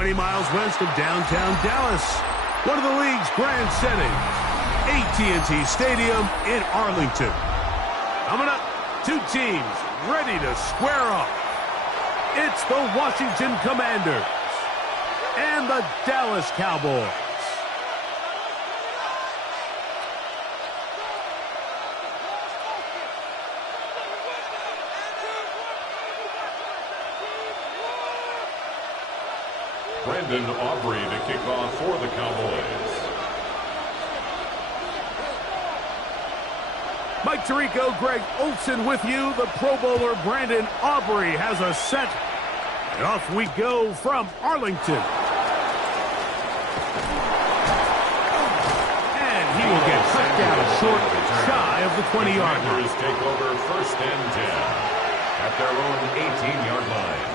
20 miles west of downtown Dallas, one of the league's grand settings, AT&T Stadium in Arlington. Coming up, two teams ready to square off. It's the Washington Commanders and the Dallas Cowboys. Brandon Aubrey to kick off for the Cowboys. Mike Tirico, Greg Olsen with you. The Pro Bowler Brandon Aubrey has a set. And off we go from Arlington. And he will get cut down short, shy of the 20-yard line. Commanders take over 1st and 10 at their own 18-yard line.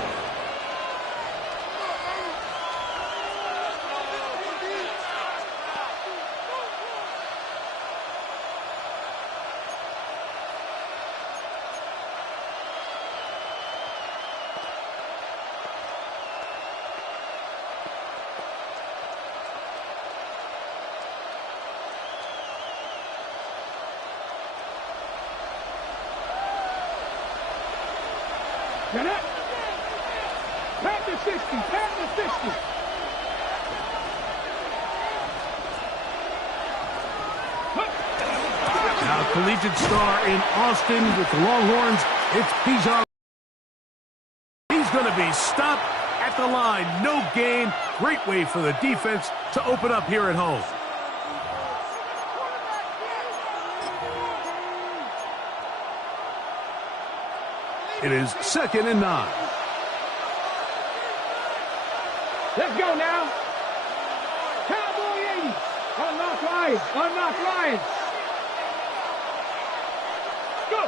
Get it. Tap the 60. Tap the 60. Now, collegiate star in Austin with the Longhorns, it's Bijan. He's going to be stopped at the line. No gain. Great way for the defense to open up here at home. It is 2nd and 9. Let's go now. Cowboy 80. Unlock Lions. Unlock Lions. Go.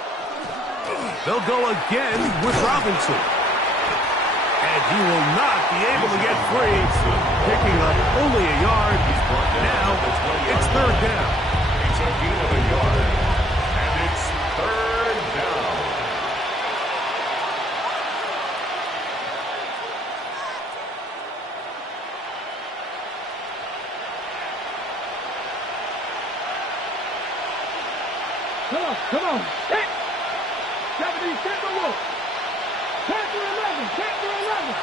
They'll go again with Robinson. And he will not be able to get free. Picking up only a yard. Now it's 3rd down. It's a gain of a yard. And it's 3rd down. Come on. Hit. 70, set the wolf. Chapter 11. Chapter 11.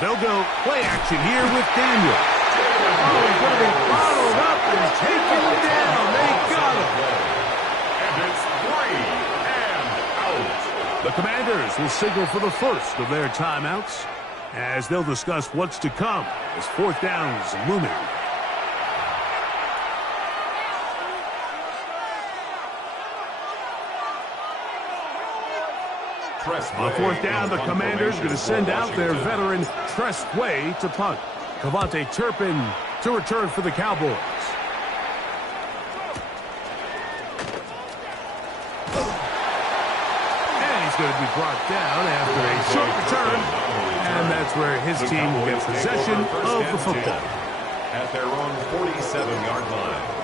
They'll go play action here with Daniel. Oh, he's going to be bottled up and taken down. They got him. And it's 3 and out. The Commanders will signal for the first of their timeouts as they'll discuss what's to come as 4th down is looming. On 4th down, the Commanders going to send out their veteran Tress Way to punt. Cavante Turpin to return for the Cowboys. And he's going to be brought down after a short return. And that's where his team will get possession of the football. At their own 47-yard line.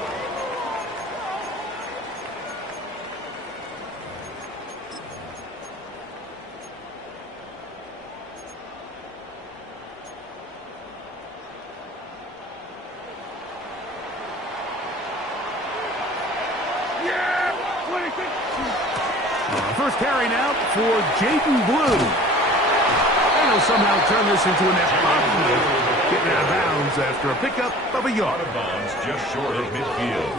First carry now for Jaden Blue. And he'll somehow turn this into an effort, getting out of bounds after a pickup of a yard. Out of bounds just short of midfield.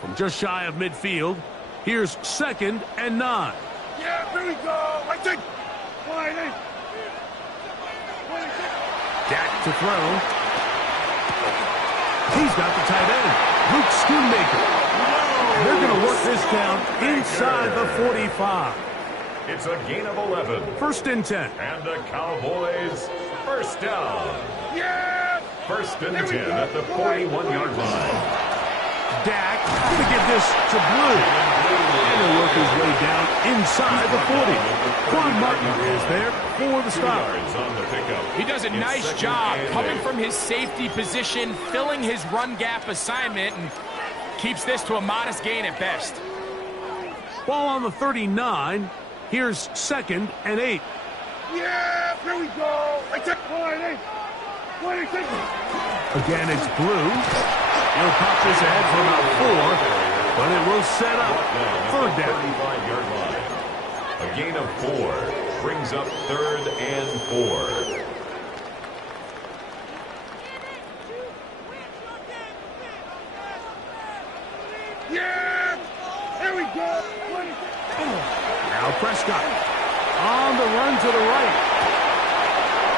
From just shy of midfield, here's 2nd and 9. Yeah, here we go. I think. Dak to throw. He's got the tight end, Luke Schoonmaker. They're going to work this down inside the 45. It's a gain of 11. 1st and 10. And the Cowboys, 1st down. Yeah! 1st and 10 at the 41-yard line. Dak going to give this to Blue. And he'll work his way down inside the 40. Quan Martin is there for the stop. He does a nice job coming from his safety position, filling his run gap assignment, and keeps this to a modest gain at best. Ball on the 39. Here's 2nd and 8. Yeah, here we go. I took 8. Again, it's Blue. He'll pop this ahead for about 4, but it will set up 3rd down. 35-yard line. A gain of 4 brings up 3rd and 4. Yeah, here we go. Now Prescott on the run to the right.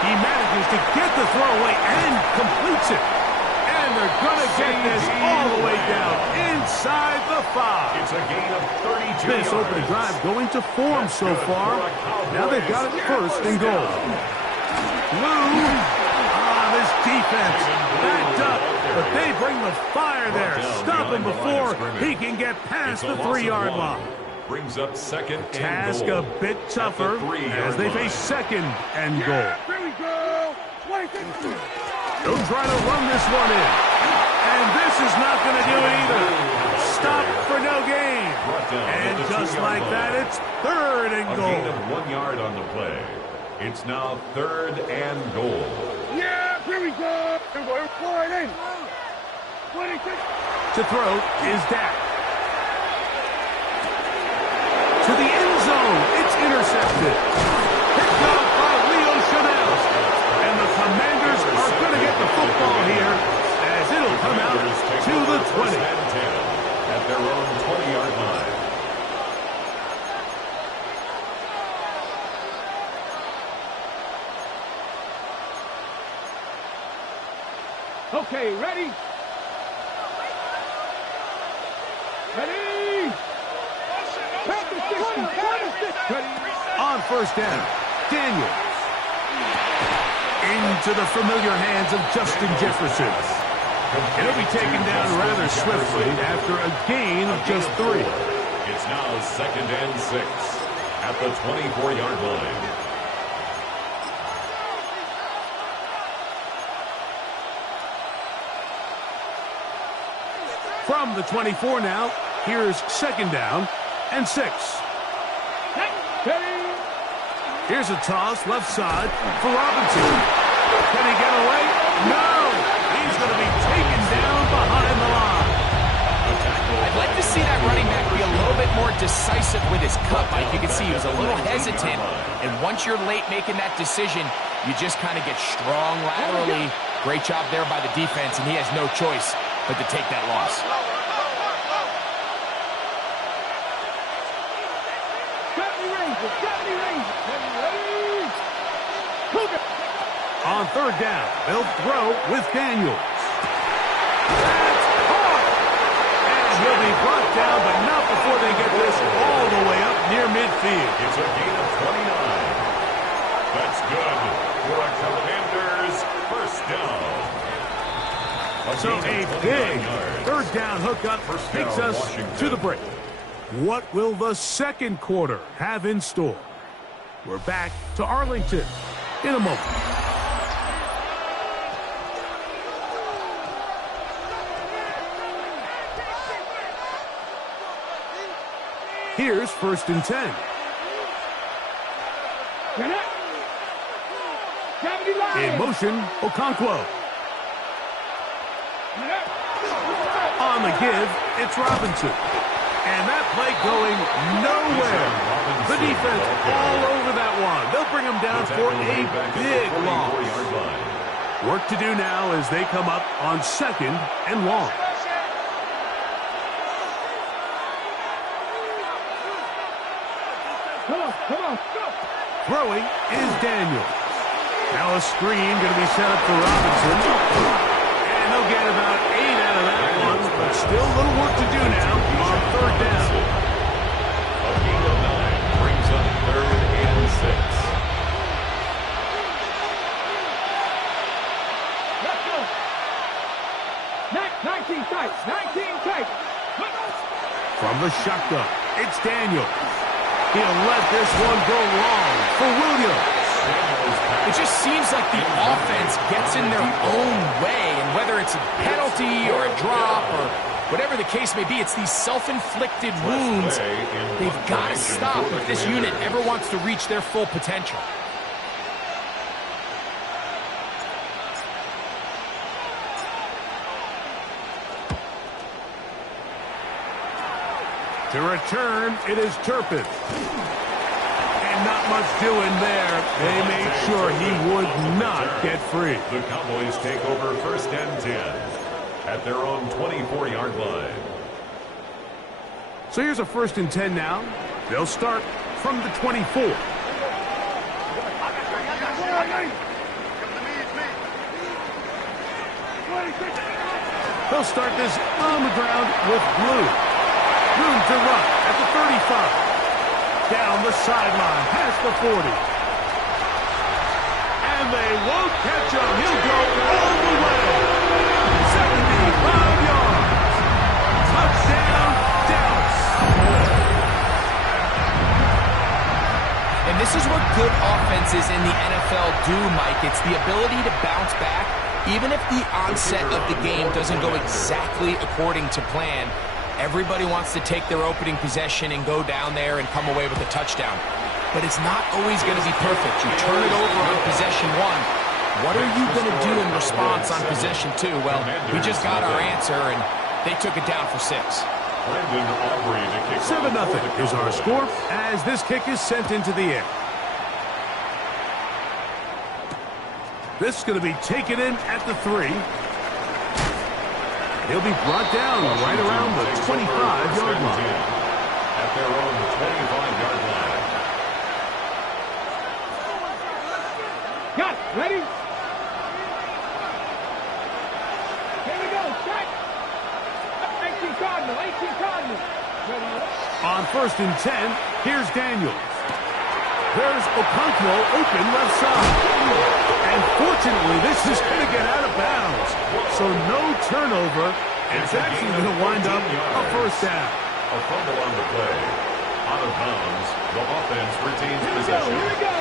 He manages to get the throw away and completes it. And they're going to get this all the way down inside the 5. It's a gain of 32 This opening drive going to form so far. Now they've got it 1st and goal. Blue. This defense backed up, but they bring the fire there. Stop him before he can get past the 3-yard line. Brings up 2nd and Task goal. a bit tougher as they face 2nd and goal. Here we go. They'll try to run this one in. And this is not going to do it either. Stop for no gain. And just like that, it's 3rd and A goal. gain of 1 yard on the play. It's now 3rd and goal. Yeah, here we go. Here we go. 4 8. 26. To throw is Dak. To the end zone. It's intercepted. Picked up by Leo Chanel. And the Commanders are going to get the football here as it'll come out to the 20. 1st and 10 at their own 20-yard line. Okay, ready? Ready? On 1st down, Daniels. Into the familiar hands of Justin Jefferson. And he'll be taken down rather swiftly after a gain of just 3. It's now 2nd and 6 at the 24-yard line. From the 24 now, here's 2nd down and 6. Here's a toss left side for Robinson. Can he get away? No! He's going to be taken down behind the line. I'd like to see that running back be a little bit more decisive with his cut, Mike. You can see he was a little hesitant, and once you're late making that decision, you just kind of get strong laterally. Great job there by the defense, and he has no choice but to take that loss. On 3rd down, they'll throw with Daniels. That's caught! And he'll be brought down, but not before they get this all the way up near midfield. It's a gain of 29. That's good for a Commanders 1st down. So a big 3rd down hookup takes us to the break. What will the 2nd quarter have in store? We're back to Arlington in a moment. Here's 1st and 10. In motion, Okonkwo. On the give, it's Robinson. And that play going nowhere. The defense all over that one. They'll bring him down for a big loss. Work to do now as they come up on 2nd and long. Throwing is Daniels. Now a screen going to be set up for Robinson. And they'll get about 8 out of that one, but still a little work to do now on 3rd down. A gain of 9 brings up 3rd and 6. Let's go. 19 tight. 19 tight. From the shotgun. It's Daniels. He'll let this one go long for Williams. It just seems like the offense gets in their own way, and whether it's a penalty or a drop or whatever the case may be, it's these self-inflicted wounds. They've got to stop if this unit ever wants to reach their full potential. To return, it is Turpin. And not much doing there. They made sure he would not get free. The Cowboys take over 1st and 10 at their own 24-yard line. So here's a 1st and 10 now. They'll start from the 24. They'll start this on the ground with Blue. Room to run at the 35. Down the sideline, past the 40. And they won't catch him. He'll go all the way. 75 yards. Touchdown, Dallas. And this is what good offenses in the NFL do, Mike. It's the ability to bounce back, even if the onset of the game doesn't go exactly according to plan. Everybody wants to take their opening possession and go down there and come away with a touchdown. But it's not always going to be perfect. You turn it over on possession 1. What are you going to do in response on possession 2? Well, we just got our answer, and they took it down for 6. 7-0 is our score as this kick is sent into the air. This is going to be taken in at the 3. He'll be brought down right around the 25-yard line. At their own 25-yard line. Got it. Ready? Here we go. Set. 18 Cardinal. 18 Cardinal. Ready? On 1st and 10, here's Daniels. There's Okonkwo open left side. And fortunately, this is going to get out of bounds. So no turnover. And it's actually going to wind up a 1st down. A fumble on the play. Out of bounds. The offense retains possession. Here we go.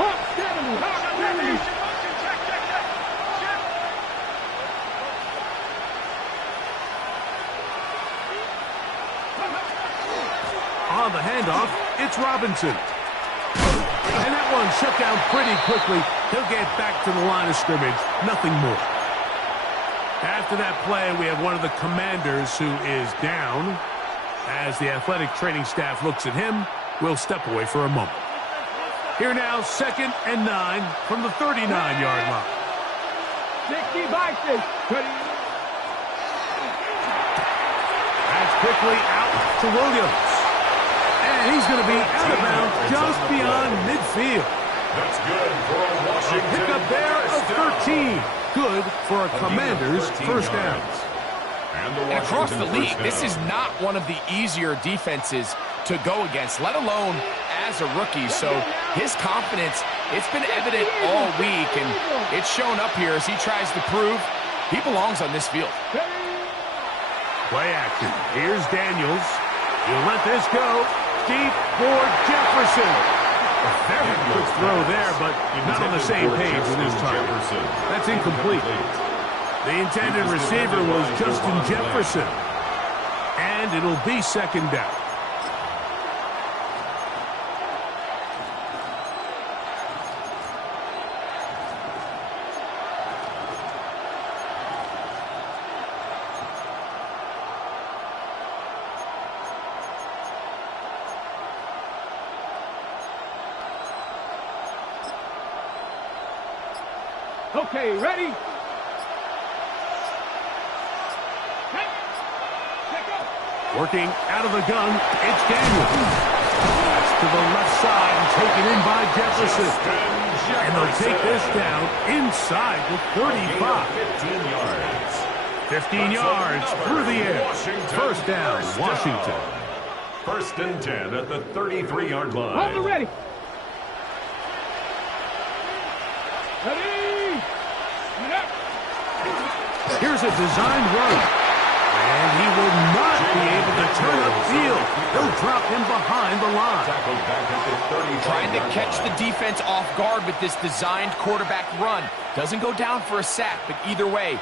Hawk 70. Hawk 70. On the handoff, it's Robinson. And that one shut down pretty quickly. He'll get back to the line of scrimmage. Nothing more. After that play, we have one of the Commanders who is down. As the athletic training staff looks at him, we'll step away for a moment. Here now, 2nd and 9 from the 39-yard line. 60 boxes. Ready? That's quickly out to Williams. And he's going to be out of bounds just beyond midfield. That's good for a Washington. Pickup there of 13. Good for a Commander's 1st down. And across the league, this is not one of the easier defenses to go against, let alone as a rookie. So his confidence, it's been evident all week, and it's shown up here as he tries to prove he belongs on this field. Play action. Here's Daniels. He'll let this go. Deep for Jefferson. A very good throw there, but not on the same page with his target. That's incomplete. The intended receiver was Justin Jefferson. And it'll be 2nd down. Okay, ready? Working out of the gun, it's Daniels. That's to the left side and taken in by Jefferson. And they'll take this down inside the 35. 15 yards through the air. 1st down, Washington. 1st and 10 at the 33-yard line. Hold it ready. Ready? Here's a designed run. And he will not be able to turn upfield. He'll drop him behind the line. Trying to catch the defense off guard with this designed quarterback run. Doesn't go down for a sack, but either way,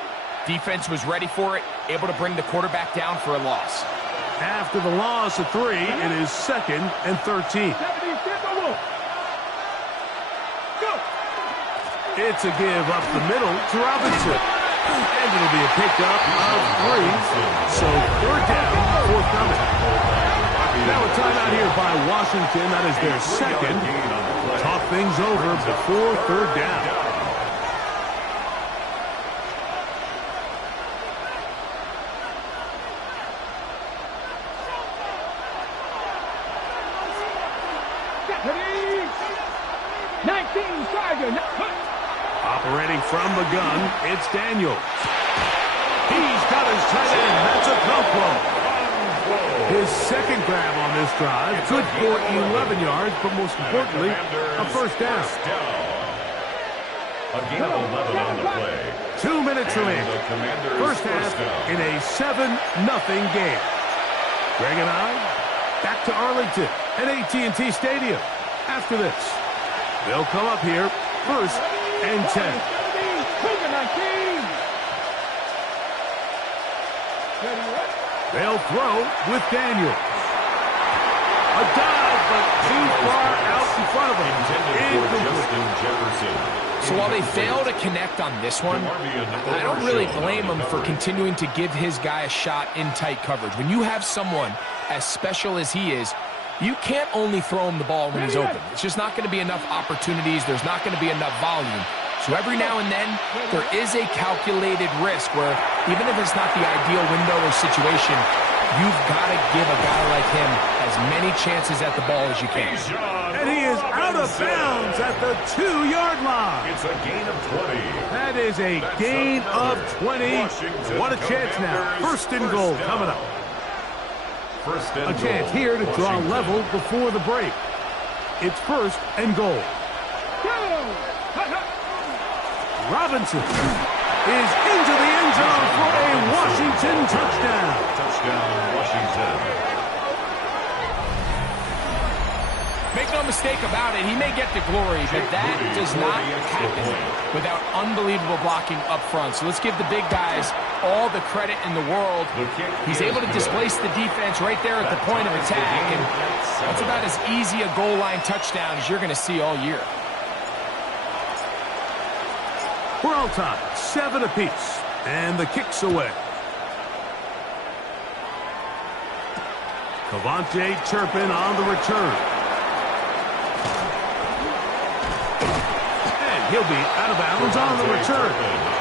defense was ready for it, able to bring the quarterback down for a loss. After the loss of 3, it is 2nd and 13. It's a give up the middle to Robinson. And it'll be a pickup of 3. So 3rd down, forthcoming. Now a timeout here by Washington. That is their 2nd. Talk things over before 3rd down. Operating from the gun, it's Daniels. He's got his tight end. That's a Okonkwo. His 2nd grab on this drive. Good for 11 yards, but most importantly, a 1st down. A gain of 11 on the play. 2 minutes remaining. First half in a 7-0 game. Greg and I back to Arlington at AT&T Stadium. After this, they'll come up here 1st and 10. They'll throw with Daniels. A dive, but too far out in front of him. So while they fail to connect on this one, I don't really blame him for continuing to give his guy a shot in tight coverage. When you have someone as special as he is, you can't only throw him the ball when he's open. It's just not going to be enough opportunities. There's not going to be enough volume. So every now and then, there is a calculated risk where even if it's not the ideal window or situation, you've got to give a guy like him as many chances at the ball as you can. And he is out of bounds at the 2-yard line. It's a gain of 20. That is a gain of 20. What a chance now. 1st and goal coming up. A chance here to draw level before the break. It's 1st and goal. Robinson is into the end zone for a Washington touchdown. Touchdown, Washington. Make no mistake about it, he may get the glory, but that does not happen without unbelievable blocking up front. So let's give the big guys all the credit in the world. He's able to displace the defense right there at the point of attack, and that's about as easy a goal line touchdown as you're going to see all year. We're all tied, 7 apiece, and the kick's away. Cavante Turpin on the return. And he'll be out of bounds on the return.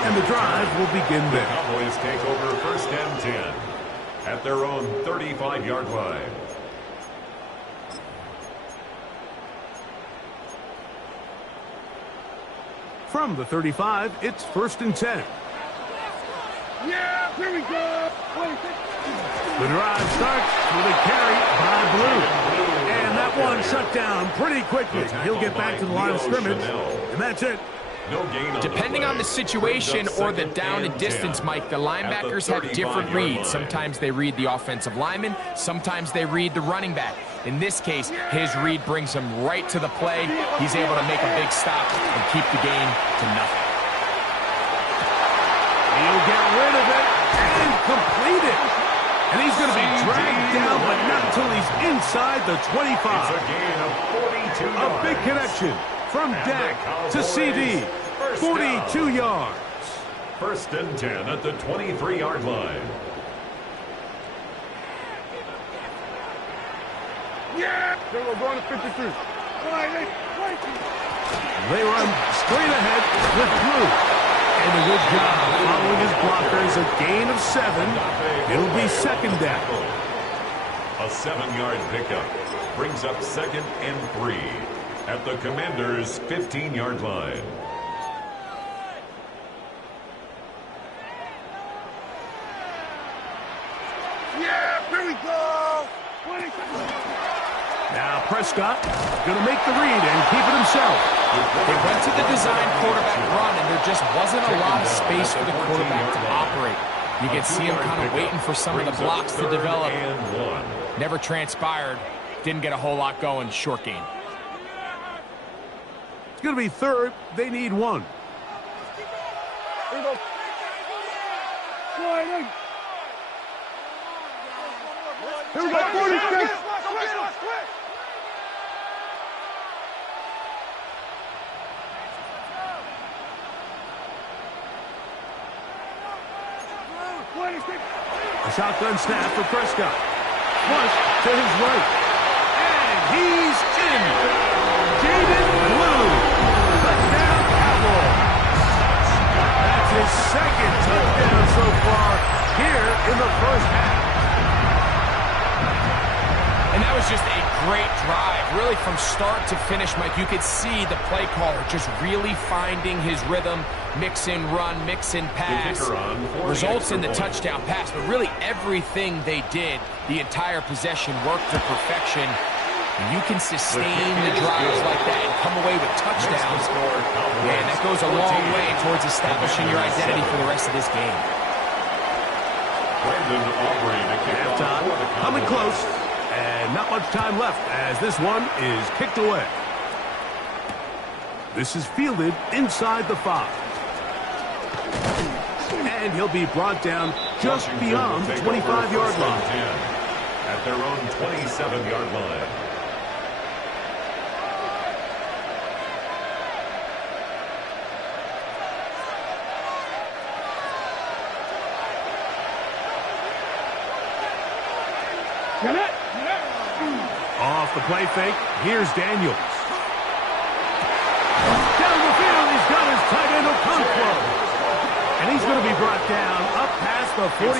And the drive will begin there. The Cowboys take over 1st and 10 at their own 35-yard line. From the 35, it's 1st and 10. Yeah, here we go. The drive starts with a carry by Blue. And that one shut down pretty quickly. He'll get back to the line of scrimmage, and that's it. Depending on the situation or the down and distance, Mike, the linebackers have different reads. Sometimes they read the offensive lineman. Sometimes they read the running back. In this case, his read brings him right to the play. He's able to make a big stop and keep the game to nothing. He'll get rid of it and complete it. And he's going to be dragged down, but not until he's inside the 25. It's a gain of 42 yards. A big connection from Dak to CD. 42 yards. 1st and 10 at the 23-yard line. Yeah! We're going to 53. They run straight ahead with Blue. And a good job following his blockers. A gain of 7. It'll be 2nd down. A 7-yard pickup brings up 2nd and 3 at the Commanders' 15-yard line. Yeah, here we go. Now Prescott going to make the read and keep it himself. They went to the design quarterback run, and there just wasn't a lot of space for the quarterback to operate. You can see him kind of waiting for some of the blocks to develop. Never transpired. Didn't get a whole lot going. Short game. It's going to be third. They need one. Here we go. Here we go. 46. A shotgun snap for Prescott. Flush to his right. And he's in. Jaden Blue. Touchdown Cowboys. That's his second touchdown so far here in the first half. And that was just a great drive. Really from start to finish, Mike, you could see the play caller just really finding his rhythm. Mix in run, mix in pass. Results in the touchdown pass, but really everything they did, the entire possession worked to perfection. And you can sustain the drives like that and come away with touchdowns. Man, that goes a long way towards establishing your identity for the rest of this game. Halftime, coming close, and not much time left as this one is kicked away. This is fielded inside the 5. And he'll be brought down just beyond the 25-yard line. At their own 27-yard line. Off the play fake, here's Daniels. Down the field, he's got his tight end Okonkwo. And he's going to be brought down up past the 45.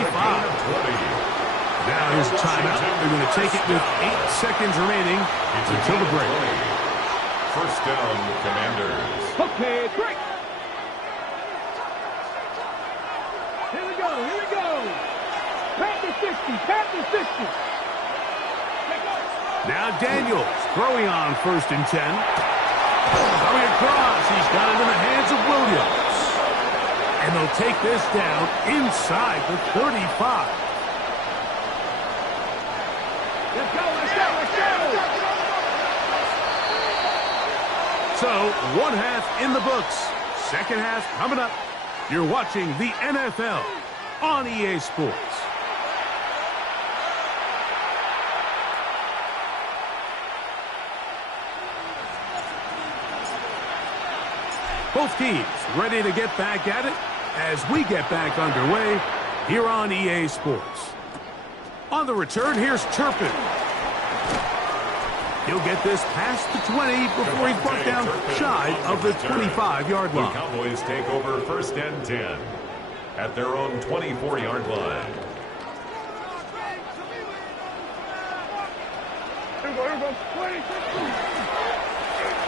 Now his timeout. They're going to take it with 8 seconds remaining until the break. First down, Commanders. Okay, break. Here we go, here we go. Pat the 60, pat the 60. Now Daniels throwing on 1st and 10. Coming across, he's got it in the hands of Williams. And they'll take this down inside the 35. Let's go, let's go, let's go. So, one half in the books. Second half coming up. You're watching the NFL on EA Sports. Both teams ready to get back at it as we get back underway here on EA Sports. On the return, here's Turpin. He'll get this past the 20 before he's brought down shy of the 25-yard line. The Cowboys take over 1st and 10 at their own 24-yard line.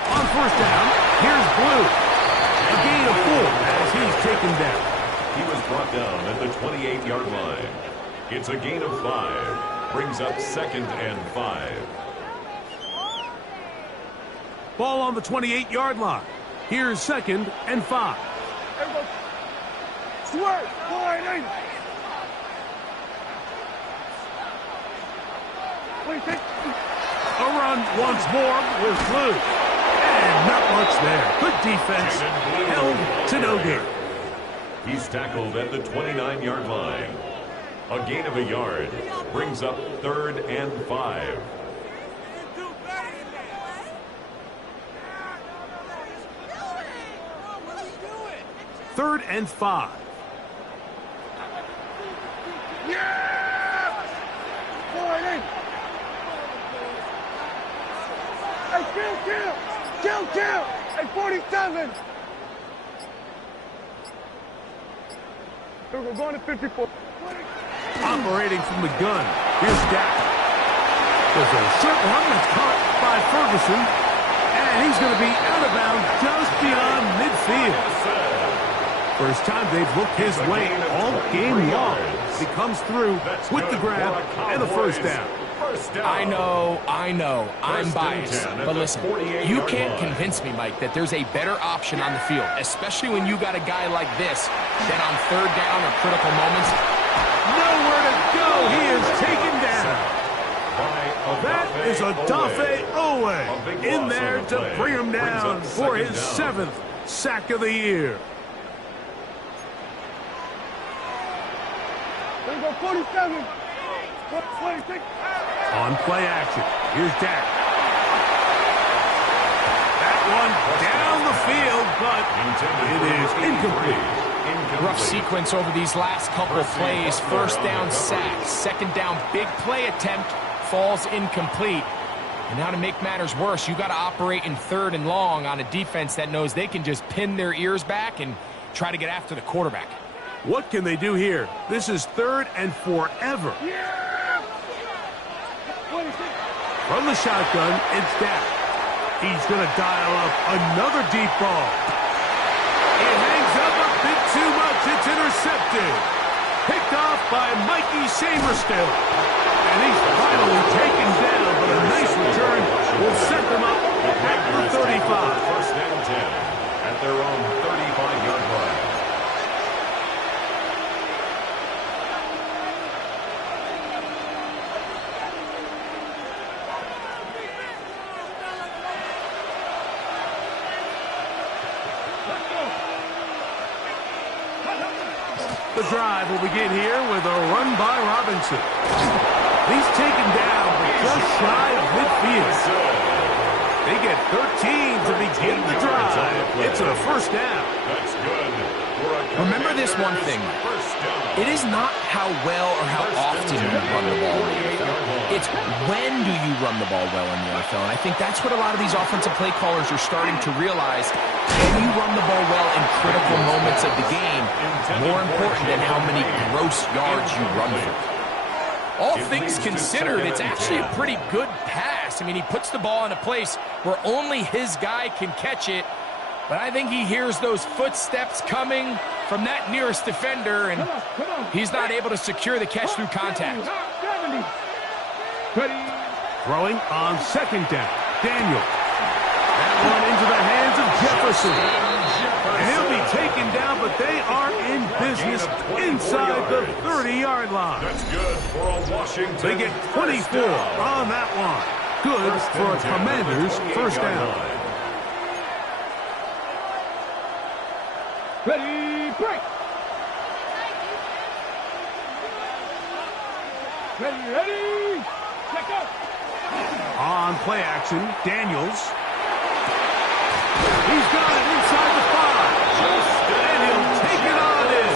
On 1st down, here's Blue. A gain of 4 as he's taken down. He was brought down at the 28-yard line. It's a gain of 5. Brings up 2nd and 5. Ball on the 28-yard line. Here's 2nd and 5. Swerve, line 8. A run once more with Blue. And not much there. Good defense. Held to no gain. He's tackled at the 29-yard line. A gain of a yard. Brings up 3rd and 5. Third and 5. Yeah! Line 8. Hey, kill! At 47. We're going to 54. Operating from the gun. Here's Dak. There's a short one that's caught by Ferguson. And he's going to be out of bounds just beyond midfield. First time they've looked his way all game long. He comes through with the grab and the first down. I know, I'm biased. But listen, you can't convince me, Mike, that there's a better option on the field, especially when you got a guy like this that on 3rd down or critical moments Nowhere to go. He is taken down. That is Odafe Oweh in there to bring him down for his 7th sack of the year. There go 47. 26. On play action. Here's Dak. That one down the field, but it is incomplete. Rough sequence over these last couple plays. First down sack, second down big play attempt, falls incomplete. And now to make matters worse, you got to operate in 3rd and long on a defense that knows they can just pin their ears back and try to get after the quarterback. What can they do here? This is 3rd and forever. From the shotgun, it's Dak. He's going to dial up another deep ball. It hangs up a bit too much. It's intercepted. Picked off by Mikey Samerstill. And he's finally taken down, but a nice return will set them up at the 35. First and 10 at their own 35-yard line. The drive will begin here with a run by Robinson. He's taken down just shy of midfield. They get 13 to begin the drive. It's a first down. That's good. Remember this one thing. It is not how well or how often you run the ball in the NFL. It's when do you run the ball well in the NFL. And I think that's what a lot of these offensive play callers are starting to realize. Can you run the ball well in critical moments of the game? More important than how many gross yards you run for. All things considered, it's actually a pretty good pass. I mean, he puts the ball in a place where only his guy can catch it. But I think he hears those footsteps coming from that nearest defender, and he's not able to secure the catch through contact. Throwing on second down. Daniel. That one into the hands of Jefferson. And he'll be taken down, but they are in business inside the 30-yard line. That's good for a Washington. They get 24 on that one. Good for a Commanders first down. Ready, break. Ready, check up. On play action, Daniels. He's got it inside the 5. And he'll take it on in.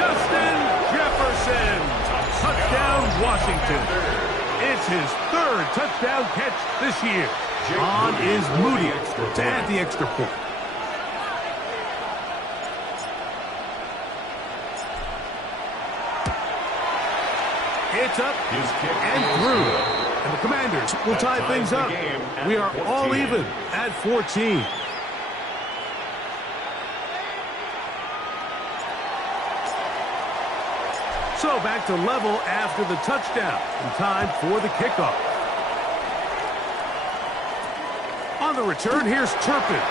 Justin Jefferson. Touchdown, Washington. It's his 3rd touchdown catch this year. On is Moody to add the extra point. It's up and through. And the Commanders will tie things up. We are all even at 14. So back to level after the touchdown. And time for the kickoff. On the return, here's Turpin.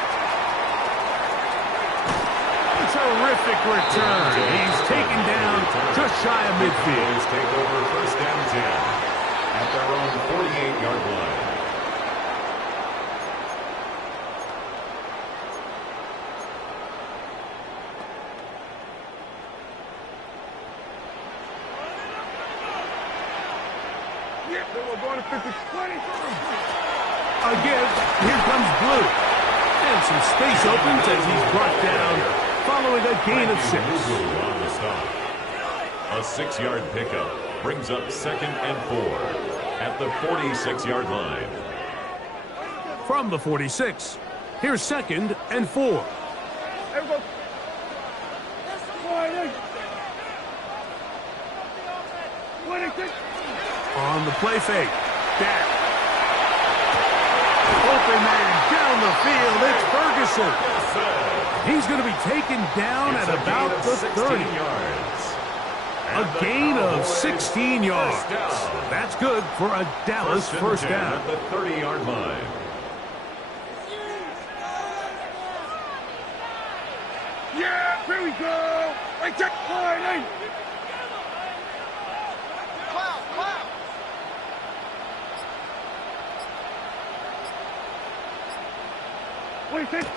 Terrific return. He's taken down just shy of midfield. Take over first down 10 at their own 48-yard line. Again, here comes Blue. And some space opens as he's brought down following a gain of 6. On the stop. A 6-yard pickup brings up 2nd and 4 at the 46-yard line. From the 46, here's 2nd and 4. On the play fake, Dak. Open man down the field, it's Ferguson. He's going to be taken down at about the 30. A gain of 16 yards. That's good for a Dallas first down. At the 30-yard line. Yeah, here we go. Right check. 26. Now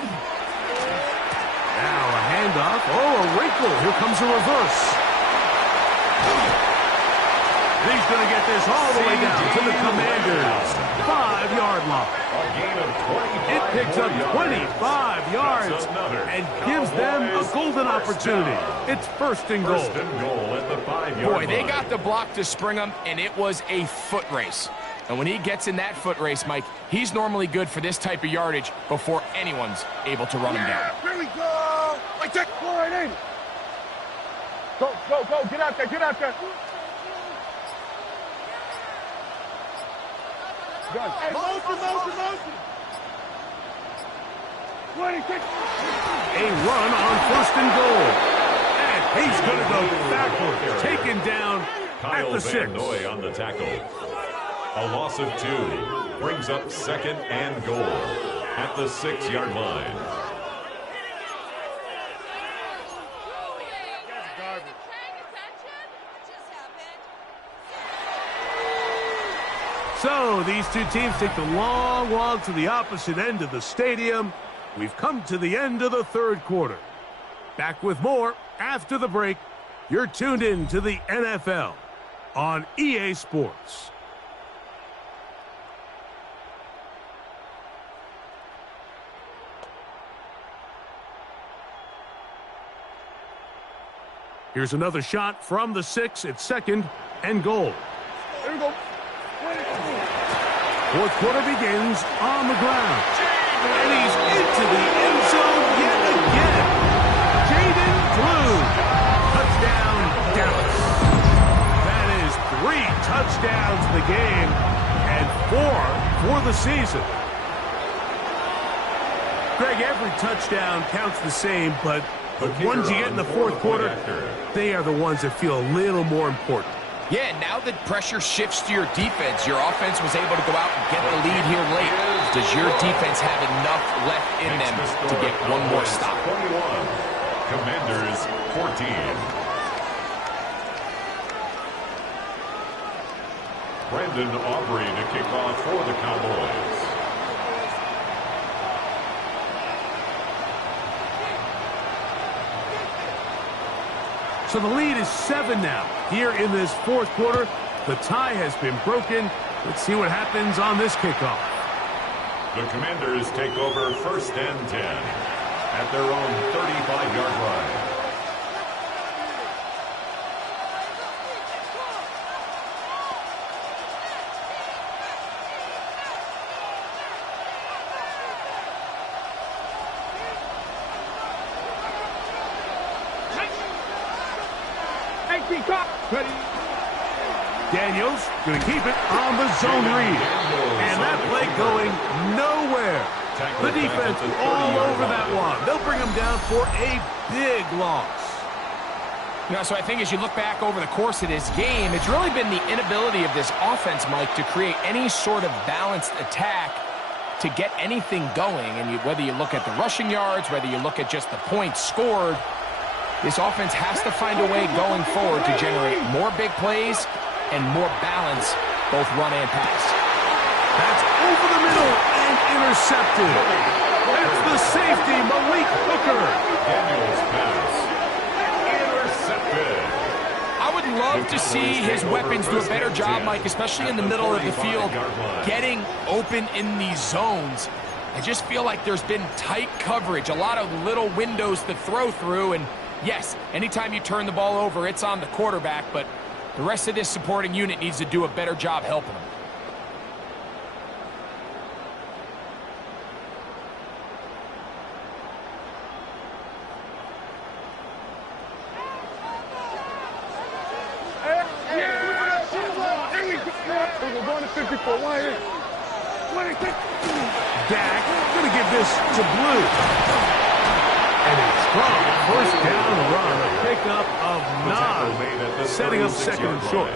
a handoff. Oh, a wrinkle. Here comes a reverse. And he's going to get this all the way down to the Commanders' 5-yard line. A gain of 25. It picks up 25 yards and gives them a golden opportunity. It's first and goal. First and goal at the 5-yard line. Boy, they got the block to spring him, and it was a foot race. And when he gets in that foot race, Mike, he's normally good for this type of yardage before anyone's able to run him down. Here we go. I check 480. Go, go, go. Get out there. Get out there. Gun. Hey, motion. 26. A run on first and goal. And he's going to go backwards. Taken down at the 6. Van Noy on the tackle. A loss of 2 brings up second and goal at the 6-yard line. So these two teams take the long walk to the opposite end of the stadium. We've come to the end of the third quarter. Back with more after the break. You're tuned in to the NFL on EA Sports. Here's another shot from the 6 at second and goal. Here we go. Fourth quarter begins on the ground. And he's into the end zone yet again. Jaden Blue. Touchdown, Dallas. That is 3 touchdowns in the game and 4 for the season. Greg, every touchdown counts the same, but the ones you get in the fourth quarter, they are the ones that feel a little more important. Yeah, now that pressure shifts to your defense, your offense was able to go out and get the lead here late. Does your defense have enough left in them to get one more stop? 21. Commanders 14. Brandon Aubrey to kick off for the Cowboys. So the lead is 7 now. Here in this fourth quarter, the tie has been broken. Let's see what happens on this kickoff. The Commanders take over first and 10 at their own 35-yard line. Daniels going to keep it on the zone read. And that play going nowhere. The defense all over that one. They'll bring him down for a big loss. You know, so I think as you look back over the course of this game, it's really been the inability of this offense, Mike, to create any sort of balanced attack to get anything going. And whether you look at the rushing yards, whether you look at just the points scored, this offense has to find a way going forward to generate more big plays and more balance, both run and pass. That's over the middle and intercepted. That's the safety, Malik Hooker. Daniels pass. Intercepted. I would love to see his weapons do a better job, Mike, especially in the middle of the field, getting open in these zones. I just feel like there's been tight coverage, a lot of little windows to throw through, and yes, anytime you turn the ball over, it's on the quarterback, but the rest of this supporting unit needs to do a better job helping him. We're going to 54. Dak going to give this to Blue. And a strong first down run, a pickup of 9, setting up second and short.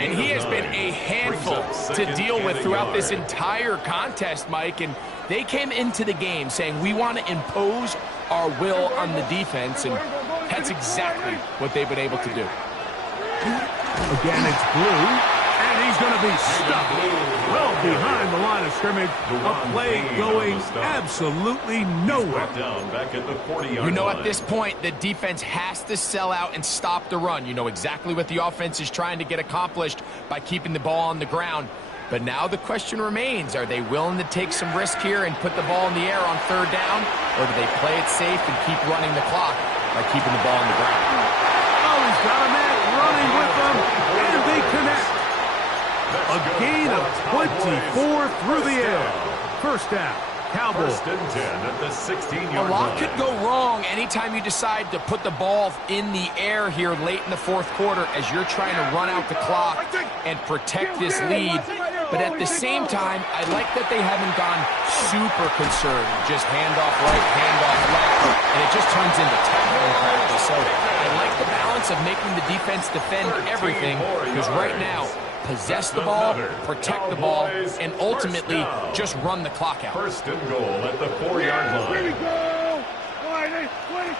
And he has been a handful to deal with throughout this entire contest, Mike. And they came into the game saying, we want to impose our will on the defense. And that's exactly what they've been able to do. Again, it's Blue. And he's going to be stuck. Well behind the line of scrimmage. A play going absolutely nowhere. Down back at the 40-yard You know, line. at this point, the defense has to sell out and stop the run. You know exactly what the offense is trying to get accomplished by keeping the ball on the ground. But now the question remains, are they willing to take some risk here and put the ball in the air on third down? Or do they play it safe and keep running the clock by keeping the ball on the ground? Oh, he's got a man running with them, and they connect. A gain of 24 through the air. First down, Cowboys. First and 10 at the 16-yard A lot line. could go wrong anytime you decide to put the ball in the air here late in the fourth quarter as you're trying to run out the clock and protect this lead. But at the same time, I like that they haven't gone super conservative. Just handoff right, handoff left, and it just turns into tackling practice. So I like the balance of making the defense defend everything because right now, possess the ball, protect the ball, and ultimately just run the clock out. First and goal at the 4-yard Here we line. go. 26.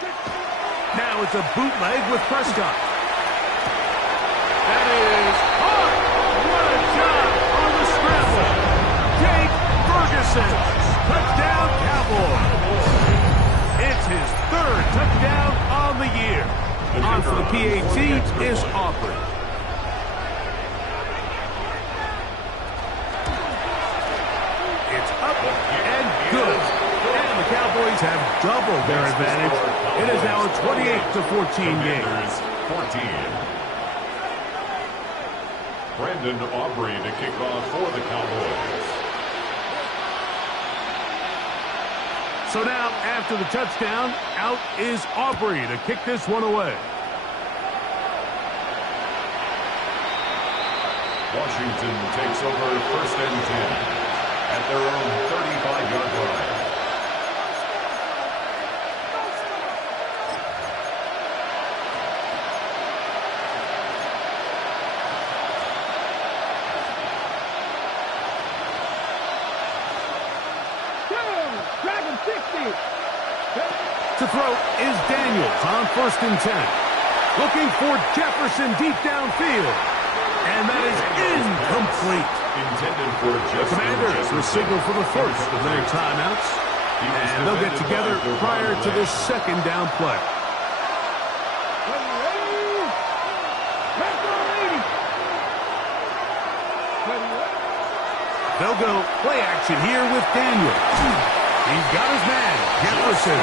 Now it's a bootleg with Prescott. That is hard. What a job on the scramble. Jake Ferguson. Touchdown, Cowboys. It's his third touchdown on the year. On for the PAT is Aubrey. It's up and good. And the Cowboys have doubled their advantage. It is now a 28-14 game. Commanders 14. Brandon Aubrey to kick off for the Cowboys. So now, after the touchdown, out is Aubrey to kick this one away. Washington takes over first and 10 at their own 35-yard line. Dragon 60. To throw is Daniels on first and 10. Looking for Jefferson deep downfield. And that is incomplete. Intended for just Commanders will signal for the first of their timeouts. And they'll get together prior to this second down play. They'll go play action here with Daniels. He's got his man, Jefferson.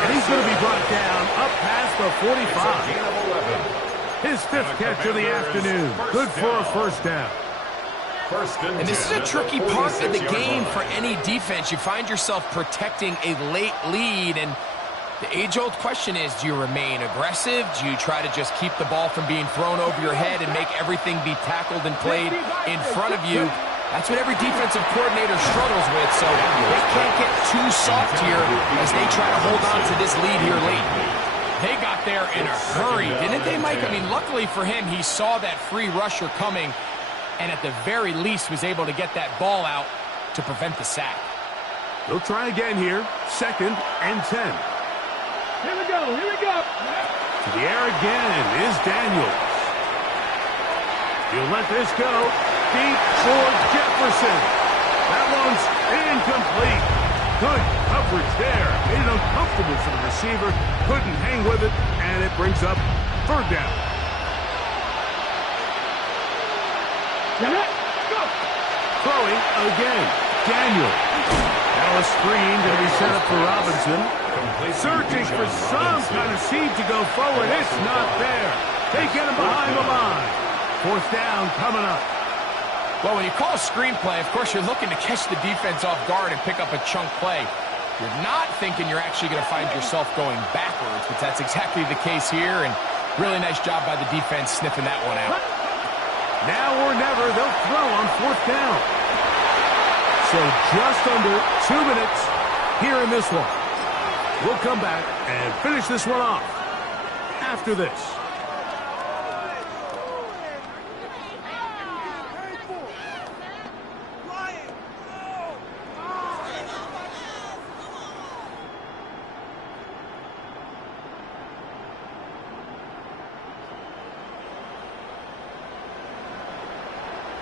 And he's going to be brought down up past the 45. His fifth catch of the afternoon. Good for a first down. And this is a tricky part of the game for any defense. You find yourself protecting a late lead, and the age-old question is, do you remain aggressive? Do you try to just keep the ball from being thrown over your head and make everything be tackled and played in front of you? That's what every defensive coordinator struggles with, so they can't get too soft here as they try to hold on to this lead here late. They got there in a hurry, didn't they, Mike? I mean, luckily for him, he saw that free rusher coming, and at the very least was able to get that ball out to prevent the sack. They'll try again here. Second and 10. Here we go. Here we go. To the air again is Daniels. He'll let this go. Deep for Jefferson. That one's incomplete. Good coverage there. Made it uncomfortable for the receiver. Couldn't hang with it, and it brings up third down. Go. Throwing again. Daniel. Now a screen going to be set up for Robinson. Searching for some kind of seed to go forward. It's not there. They get him behind the line. Fourth down coming up. Well, when you call a screenplay, of course, you're looking to catch the defense off guard and pick up a chunk play. You're not thinking you're actually going to find yourself going backwards, but that's exactly the case here, and really nice job by the defense sniffing that one out. Now or never, they'll throw on fourth down. So just under 2 minutes here in this one. We'll come back and finish this one off after this.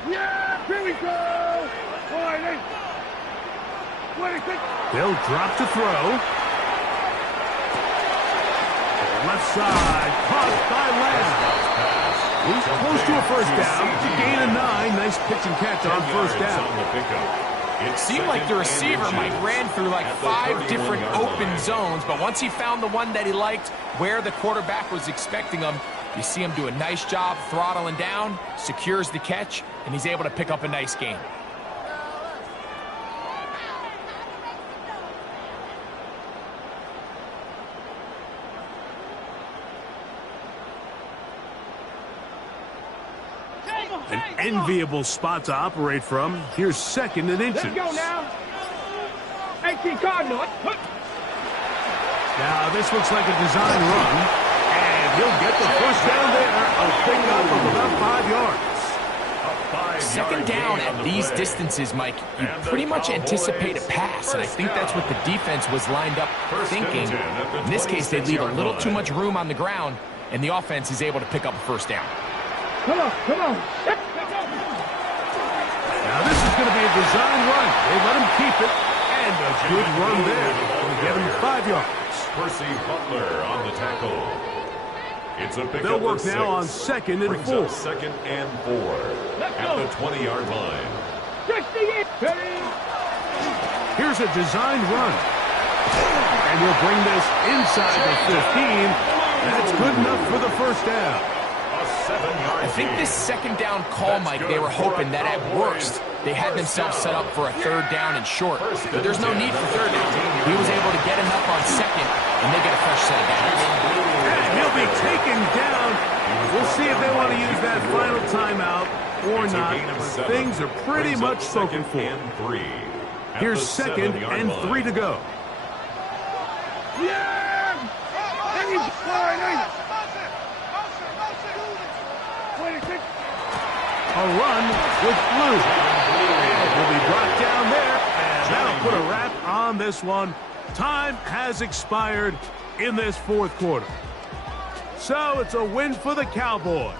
Yeah, here we go. They'll drop to throw. Left side, caught by Lamb. He's close to a first down. It's a gain of 9. Nice pitch and catch on first down. It seemed like the receiver, Mike, ran through like 5 different open zones, but once he found the one that he liked, where the quarterback was expecting him, you see him do a nice job throttling down, secures the catch, and he's able to pick up a nice gain. An enviable spot to operate from. Here's second and inches. Let's go now. 18 Cardinal. Now this looks like a design run. And he'll get the first down there. A pickup of about 5 yards. Second down at these distances, Mike, you pretty much anticipate a pass, and I think that's what the defense was lined up thinking. In this case, they leave a little too much room on the ground, and the offense is able to pick up a first down. Come on, come on. Now this is going to be a design run. They let him keep it, and a good run there. Going to get him 5 yards. Percy Butler on the tackle. It's a pickup. They'll work now on second and 4. Second and 4 at the 20-yard line. Here's a design run. And he'll bring this inside the 15. That's good enough for the first down. I think this second down call, Mike, they were hoping that at worst they had themselves set up for a third down and short. But there's no need for third down. He was able to get enough on second, and they get a fresh set of downs. And he'll be taken down. We'll see if they want to use that final timeout or not. Things are pretty much spoken for. Here's second and 3 to go. A run with Blue. And will be brought down there, and that'll put a wrap on this one. Time has expired in this fourth quarter. So it's a win for the Cowboys.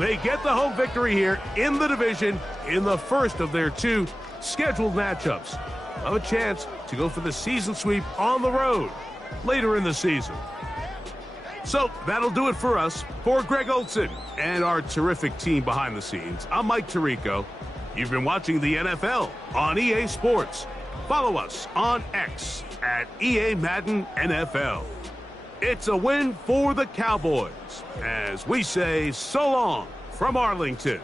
They get the home victory here in the division in the first of their 2 scheduled matchups. Have a chance to go for the season sweep on the road later in the season. So that'll do it for us. For Greg Olson and our terrific team behind the scenes, I'm Mike Tirico. You've been watching the NFL on EA Sports. Follow us on X at EA Madden NFL. It's a win for the Cowboys as we say so long from Arlington.